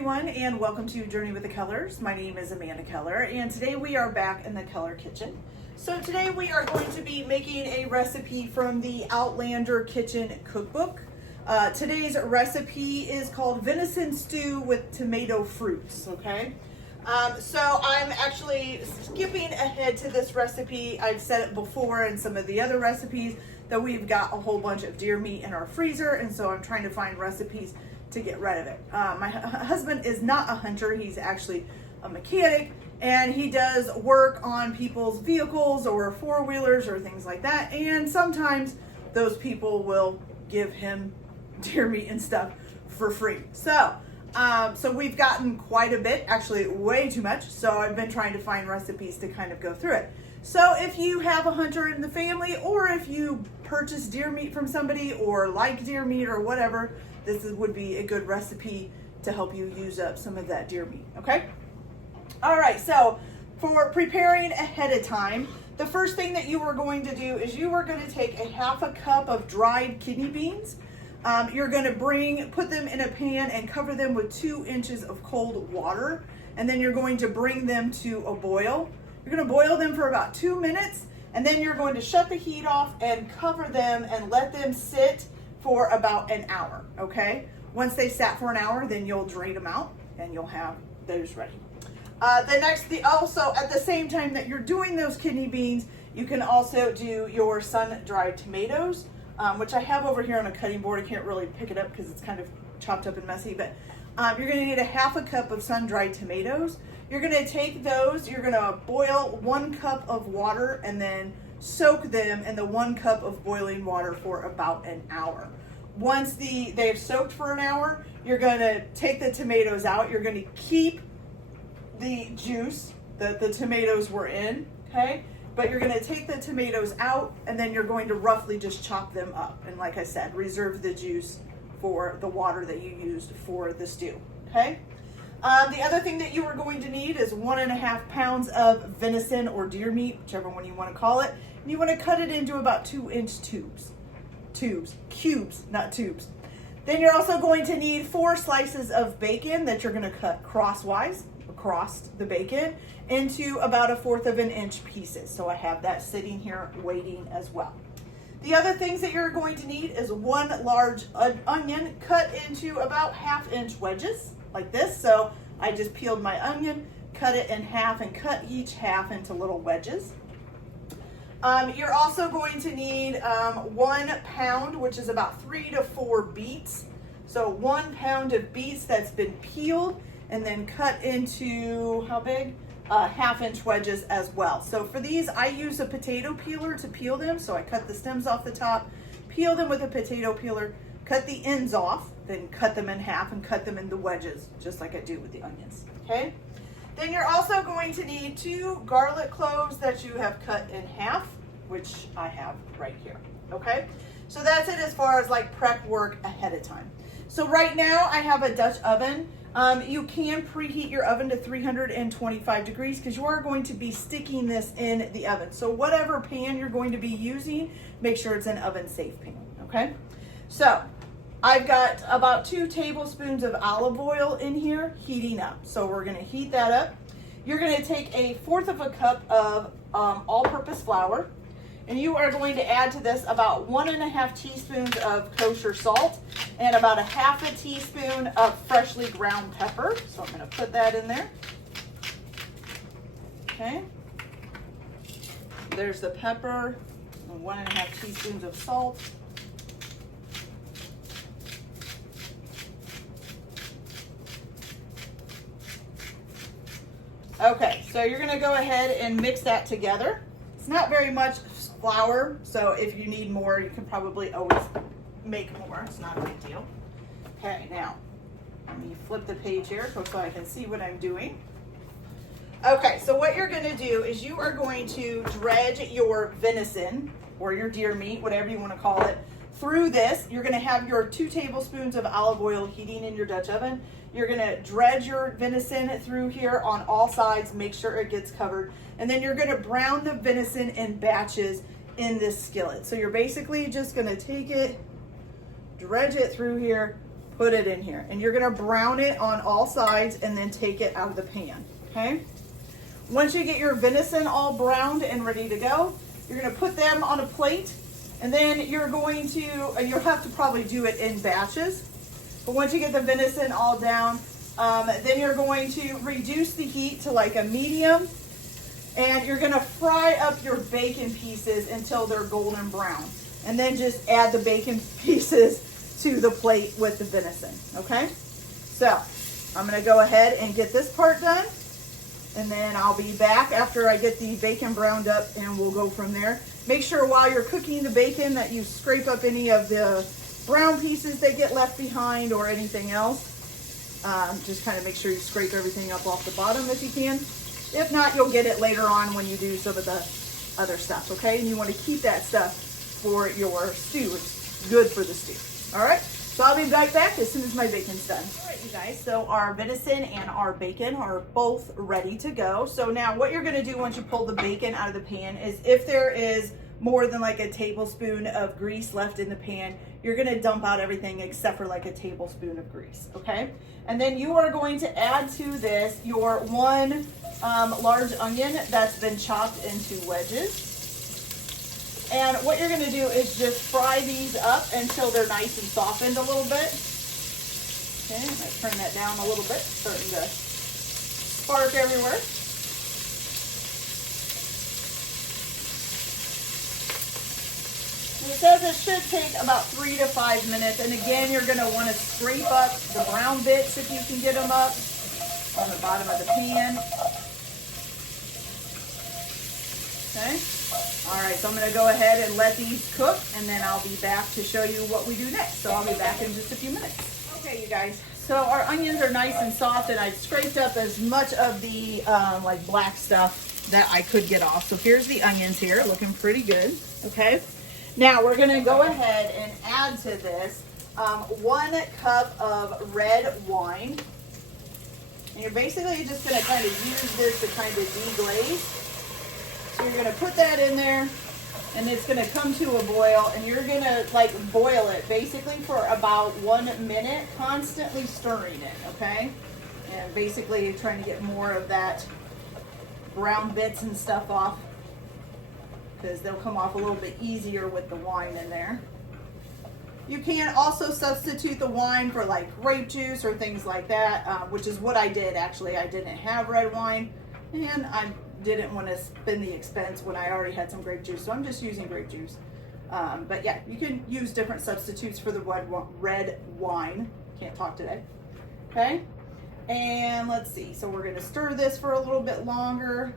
everyone, and welcome to Journey with the Kellers. My name is Amanda Keller, and today we are back in the Keller kitchen. So today we are going to be making a recipe from the Outlander kitchen cookbook. Today's recipe is called Venison Stew with tomato fruits, okay? So I'm actually skipping ahead to this recipe. I've said it before in some of the other recipes that we've got a whole bunch of deer meat in our freezer, and so I'm trying to find recipes to get rid of it. My husband is not a hunter, he's actually a mechanic, and he does work on people's vehicles or four-wheelers or things like that, and sometimes those people will give him deer meat and stuff for free. So we've gotten quite a bit, actually way too much, so I've been trying to find recipes to kind of go through it. So if you have a hunter in the family, or if you purchase deer meat from somebody or like deer meat or whatever, this would be a good recipe to help you use up some of that deer meat, okay? All right, so for preparing ahead of time, the first thing that you are going to do is you are going to take a half a cup of dried kidney beans. You're going to put them in a pan and cover them with 2 inches of cold water, and then you're going to bring them to a boil. You're going to boil them for about 2 minutes, and then you're going to shut the heat off and cover them and let them sit for about an hour, okay? Once they sat for an hour, then you'll drain them out and you'll have those ready. Also, at the same time that you're doing those kidney beans, you can also do your sun-dried tomatoes, which I have over here on a cutting board. I can't really pick it up because it's kind of chopped up and messy, but you're gonna need a half a cup of sun-dried tomatoes. You're gonna take those, you're gonna boil 1 cup of water and then soak them in the 1 cup of boiling water for about an hour. Once they've soaked for an hour, you're gonna take the tomatoes out. You're gonna keep the juice that the tomatoes were in, okay? But you're gonna take the tomatoes out and then you're going to roughly just chop them up. And like I said, reserve the juice for the water that you used for the stew, okay? The other thing that you are going to need is 1.5 pounds of venison or deer meat, whichever one you want to call it. And you want to cut it into about 2-inch cubes, not tubes. Then you're also going to need 4 slices of bacon that you're going to cut crosswise, across the bacon, into about 1/4 of an inch pieces. So I have that sitting here waiting as well. The other things that you're going to need is 1 large onion cut into about 1/2-inch wedges, like this. So I just peeled my onion, cut it in half, and cut each half into little wedges. You're also going to need 1 pound, which is about 3 to 4 beets. So 1 pound of beets that's been peeled and then cut into, how big? 1/2-inch wedges as well. So for these, I use a potato peeler to peel them. So I cut the stems off the top, peel them with a potato peeler, cut the ends off, then cut them in half and cut them into wedges, just like I do with the onions, okay? Then you're also going to need 2 garlic cloves that you have cut in half, which I have right here, okay? So that's it as far as like prep work ahead of time. So right now I have a Dutch oven. You can preheat your oven to 325 degrees because you are going to be sticking this in the oven. So whatever pan you're going to be using, make sure it's an oven safe pan, okay? So I've got about 2 tablespoons of olive oil in here heating up. So we're gonna heat that up. You're gonna take 1/4 of a cup of all-purpose flour, and you are going to add to this about 1.5 teaspoons of kosher salt and about 1/2 teaspoon of freshly ground pepper. So I'm gonna put that in there. Okay. There's the pepper, and 1.5 teaspoons of salt. Okay, so you're gonna go ahead and mix that together. It's not very much flour, so if you need more, you can probably always make more. It's not a big deal. Okay, now, let me flip the page here so I can see what I'm doing. Okay, so what you're gonna do is you are going to dredge your venison, or your deer meat, whatever you wanna call it, through this. You're gonna have your 2 tablespoons of olive oil heating in your Dutch oven. You're gonna dredge your venison through here on all sides, make sure it gets covered. And then you're gonna brown the venison in batches in this skillet. So you're basically just gonna take it, dredge it through here, put it in here. And you're gonna brown it on all sides and then take it out of the pan, okay? Once you get your venison all browned and ready to go, you're gonna put them on a plate, and then you're going to, you'll have to probably do it in batches, but once you get the venison all down, then you're going to reduce the heat to like a medium, and you're gonna fry up your bacon pieces until they're golden brown. And then just add the bacon pieces to the plate with the venison, okay? So I'm gonna go ahead and get this part done, and then I'll be back after I get the bacon browned up, and we'll go from there. Make sure while you're cooking the bacon that you scrape up any of the brown pieces that get left behind or anything else. Just kind of make sure you scrape everything up off the bottom if you can. If not, you'll get it later on when you do some of the other stuff, okay? And you want to keep that stuff for your stew. It's good for the stew, all right? So I'll be right back as soon as my bacon's done. All right, you guys, so our venison and our bacon are both ready to go. So now what you're gonna do once you pull the bacon out of the pan is if there is more than like a tablespoon of grease left in the pan, you're gonna dump out everything except for like a tablespoon of grease, okay? And then you are going to add to this your one large onion that's been chopped into wedges. And what you're gonna do is just fry these up until they're nice and softened a little bit. Okay, I'm gonna turn that down a little bit, starting to spark everywhere. It says it should take about 3 to 5 minutes. And again, you're gonna wanna scrape up the brown bits if you can get them up on the bottom of the pan. Okay. All right, so I'm gonna go ahead and let these cook, and then I'll be back to show you what we do next. So I'll be back in just a few minutes. Okay, you guys, so our onions are nice and soft, and I've scraped up as much of the like black stuff that I could get off. So here's the onions here, looking pretty good, okay? Now we're gonna go ahead and add to this 1 cup of red wine. And you're basically just gonna kind of use this to kind of deglaze. So you're gonna put that in there, and it's gonna come to a boil, and you're gonna like boil it basically for about 1 minute, constantly stirring it, okay? And basically trying to get more of that brown bits and stuff off, because they'll come off a little bit easier with the wine in there. You can also substitute the wine for like grape juice or things like that, which is what I did actually. I didn't have red wine, and I didn't want to spend the expense when I already had some grape juice, so I'm just using grape juice. But yeah, you can use different substitutes for the red wine. Can't talk today. Okay, and let's see. So we're gonna stir this for a little bit longer.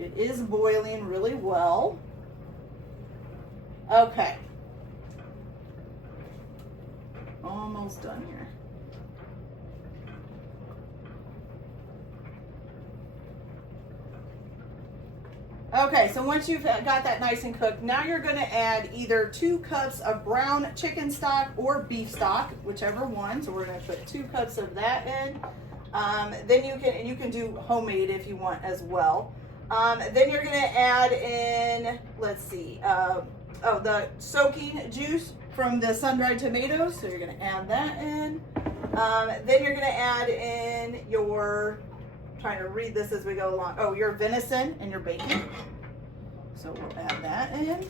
It is boiling really well. Okay. Almost done here. Okay, so once you've got that nice and cooked, now you're gonna add either 2 cups of brown chicken stock or beef stock, whichever one. So we're gonna put 2 cups of that in. Then you can do homemade if you want as well. Then you're gonna add in, let's see, the soaking juice from the sun-dried tomatoes. So you're gonna add that in. Then you're gonna add in your, trying to read this as we go along. Oh, your venison and your bacon. So we'll add that in.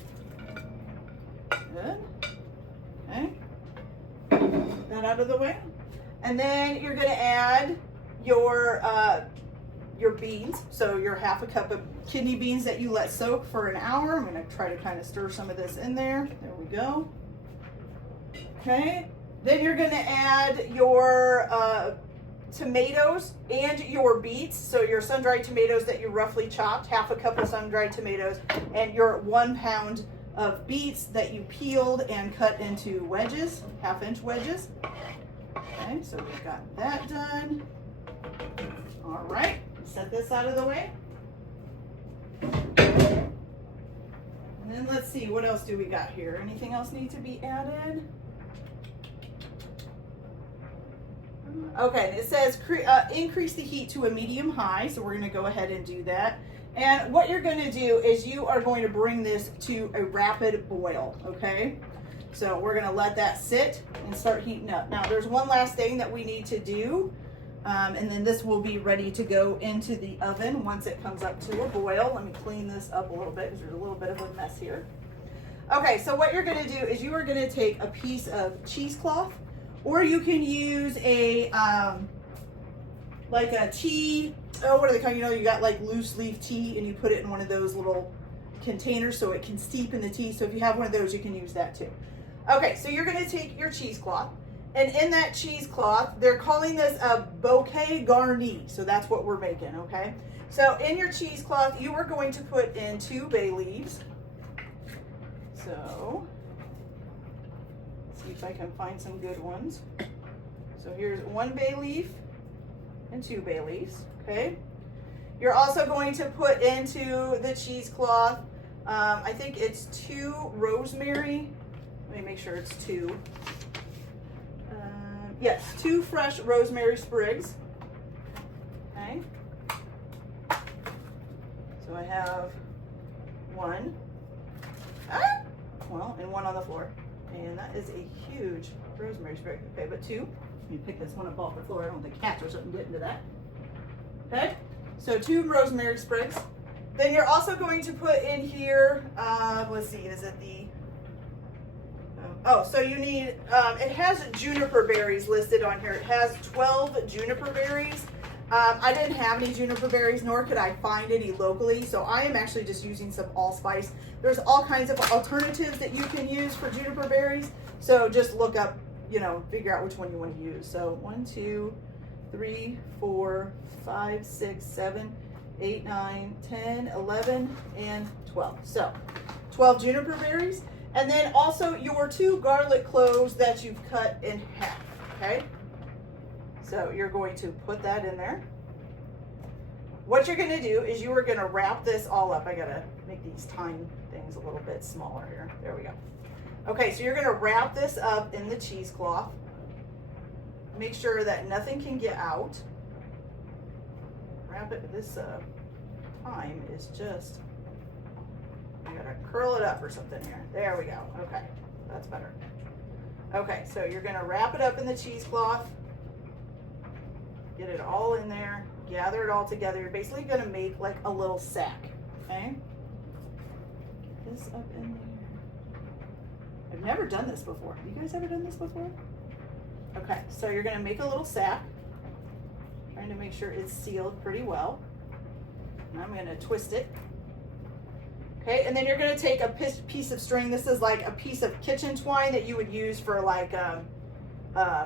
Good. Okay. Get that out of the way. And then you're gonna add your beans. So your 1/2 cup of kidney beans that you let soak for an hour. I'm gonna try to kind of stir some of this in there. There we go. Okay. Then you're gonna add your tomatoes and your beets. So your sun-dried tomatoes that you roughly chopped, 1/2 cup of sun-dried tomatoes, and your 1 pound of beets that you peeled and cut into wedges, 1/2-inch wedges. Okay, so we've got that done. All right, set this out of the way. And then let's see, what else do we got here? Anything else need to be added? Okay, it says increase the heat to a medium high, so we're gonna go ahead and do that. And what you're gonna do is you are going to bring this to a rapid boil, okay? So we're gonna let that sit and start heating up. Now there's one last thing that we need to do, and then this will be ready to go into the oven once it comes up to a boil. Let me clean this up a little bit because there's a little bit of a mess here. Okay, so what you're gonna do is you are gonna take a piece of cheesecloth, or you can use a, like a tea, oh, what are they called? You know, you got like loose leaf tea and you put it in one of those little containers so it can steep in the tea. So if you have one of those, you can use that too. Okay, so you're gonna take your cheesecloth, and in that cheesecloth, they're calling this a bouquet garni. So that's what we're making, okay? So in your cheesecloth, you are going to put in 2 bay leaves. So, let's see if I can find some good ones. So here's 1 bay leaf and 2 bay leaves, okay? You're also going to put into the cheesecloth, I think it's 2 rosemary. Let me make sure it's 2. Yes, 2 fresh rosemary sprigs, okay? So I have 1. Well, and 1 on the floor. And that is a huge rosemary sprig. Okay, but 2. Let me pick this one up off the floor. I don't want the cats or something get into that. Okay, so 2 rosemary sprigs. Then you're also going to put in here, let's see, is it the, so you need, it has juniper berries listed on here. It has 12 juniper berries. I didn't have any juniper berries, nor could I find any locally, so I am actually just using some allspice. There's all kinds of alternatives that you can use for juniper berries, so just look up, you know, figure out which one you want to use. So 1, 2, 3, 4, 5, 6, 7, 8, 9, 10, 11, and 12. So 12 juniper berries, and then also your 2 garlic cloves that you've cut in half, okay? So you're going to put that in there. What you're gonna do is you are gonna wrap this all up. I gotta make these tiny things a little bit smaller here. There we go. Okay, so you're gonna wrap this up in the cheesecloth. Make sure that nothing can get out. Wrap it, this time is just, I gotta curl it up or something here. There we go, okay, that's better. Okay, so you're gonna wrap it up in the cheesecloth. Get it all in there, gather it all together. You're basically gonna make like a little sack, okay? Get this up in there. I've never done this before. Have you guys ever done this before? Okay, so you're gonna make a little sack, trying to make sure it's sealed pretty well. And I'm gonna twist it. Okay, and then you're gonna take a piece of string. This is like a piece of kitchen twine that you would use for like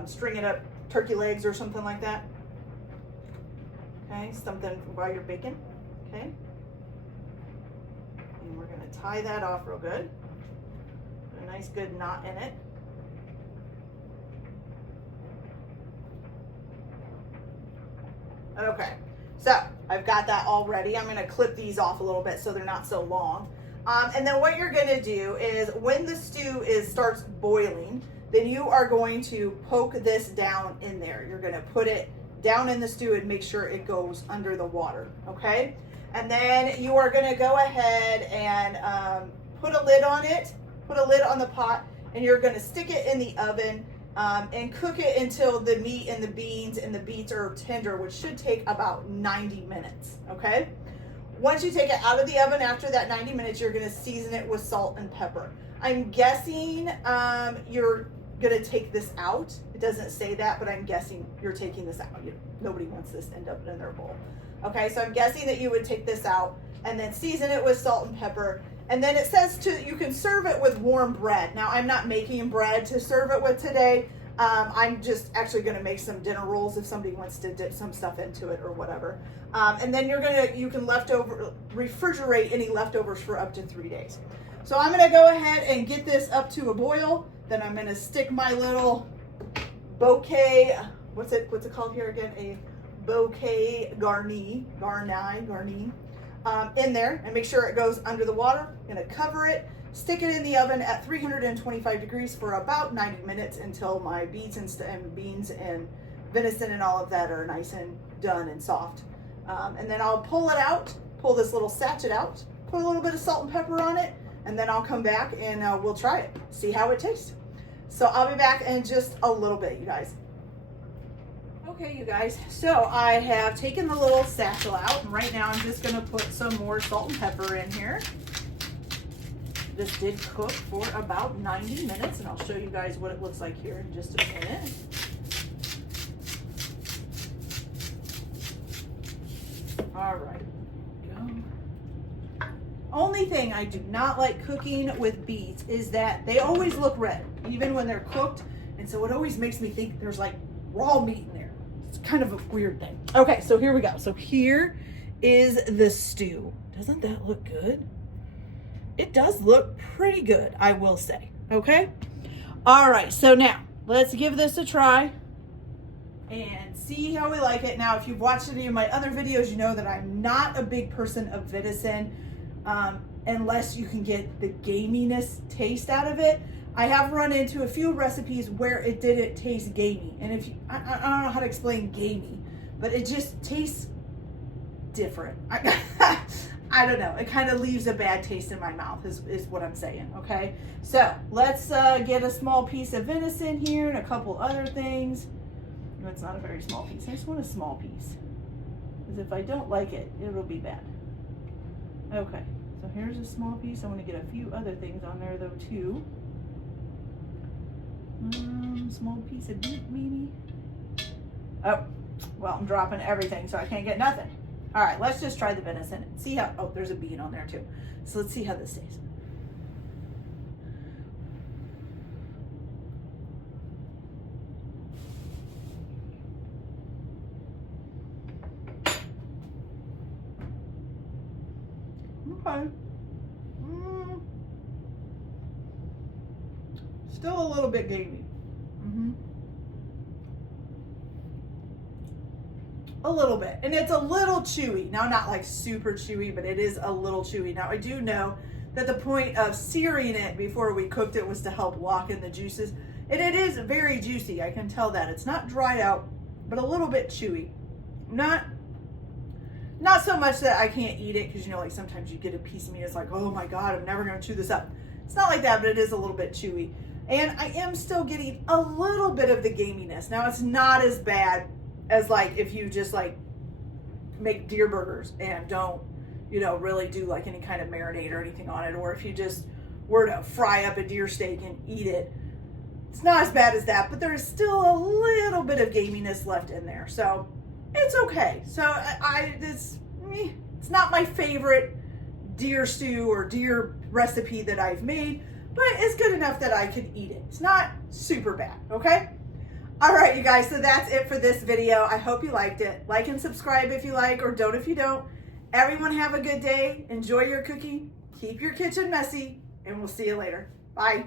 stringing up turkey legs or something like that. Okay, something while you're baking, okay? And we're gonna tie that off real good. Put a nice good knot in it. Okay, so I've got that all ready. I'm gonna clip these off a little bit so they're not so long. And then what you're gonna do is when the stew starts boiling, then you are going to poke this down in there. You're gonna put it down in the stew and make sure it goes under the water, okay? And then you are gonna go ahead and put a lid on it, put a lid on the pot, and you're gonna stick it in the oven and cook it until the meat and the beans and the beets are tender, which should take about 90 minutes, okay? Once you take it out of the oven after that 90 minutes, you're gonna season it with salt and pepper. I'm guessing you're gonna take this out. It doesn't say that, but I'm guessing you're taking this out. Nobody wants this to end up in their bowl. Okay, so I'm guessing that you would take this out and then season it with salt and pepper. And then it says you can serve it with warm bread. Now I'm not making bread to serve it with today. I'm just actually gonna make some dinner rolls if somebody wants to dip some stuff into it or whatever. And then you can refrigerate any leftovers for up to 3 days. So I'm gonna go ahead and get this up to a boil. Then I'm gonna stick my little bouquet, what's it called here again? A bouquet garni, in there and make sure it goes under the water. I'm gonna cover it, stick it in the oven at 325 degrees for about 90 minutes until my beets and beans and venison and all of that are nice and done and soft. And then I'll pull it out, pull this little sachet out, put a little bit of salt and pepper on it, and then I'll come back and we'll try it, see how it tastes. So I'll be back in just a little bit, you guys. Okay, you guys, so I have taken the little satchel out, and right now I'm just gonna put some more salt and pepper in here. This did cook for about 90 minutes, and I'll show you guys what it looks like here in just a minute. All right, go. Only thing I do not like cooking with beets is that they always look red, even when they're cooked. And so it always makes me think there's like raw meat in there. It's kind of a weird thing. Okay, so here we go. So here is the stew. Doesn't that look good? It does look pretty good, I will say. Okay. All right, so now let's give this a try and see how we like it. Now, if you've watched any of my other videos, you know that I'm not a big person of venison unless you can get the gaminess taste out of it. I have run into a few recipes where it didn't taste gamey. And if you, I don't know how to explain gamey, but it just tastes different. I don't know. It kind of leaves a bad taste in my mouth is what I'm saying, okay? So let's get a small piece of venison here and a couple other things. No, it's not a very small piece. I just want a small piece. Because if I don't like it, it'll be bad. Okay, so here's a small piece. I want to get a few other things on there though too. Small piece of beef maybe. Oh, well, I'm dropping everything so I can't get nothing. All right, let's just try the venison and see how, oh, there's a bean on there too. So let's see how this tastes. Okay. Still a little bit gamey. A little bit, and it's a little chewy. Now, not like super chewy, but it is a little chewy. Now, I do know that the point of searing it before we cooked it was to help lock in the juices, and it is very juicy. I can tell that. It's not dried out, but a little bit chewy. Not so much that I can't eat it, because you know, like sometimes you get a piece of meat, it's like, oh my God, I'm never gonna chew this up. It's not like that, but it is a little bit chewy. And I am still getting a little bit of the gaminess. Now, it's not as bad as like if you just like make deer burgers and don't, you know, really do like any kind of marinade or anything on it, or if you just were to fry up a deer steak and eat it. It's not as bad as that, but there is still a little bit of gaminess left in there, so it's okay. So it's not my favorite deer stew or deer recipe that I've made, but it's good enough that I could eat it. It's not super bad, okay? All right, you guys, so that's it for this video. I hope you liked it. Like and subscribe if you like, or don't if you don't. Everyone have a good day. Enjoy your cooking. Keep your kitchen messy, and we'll see you later. Bye.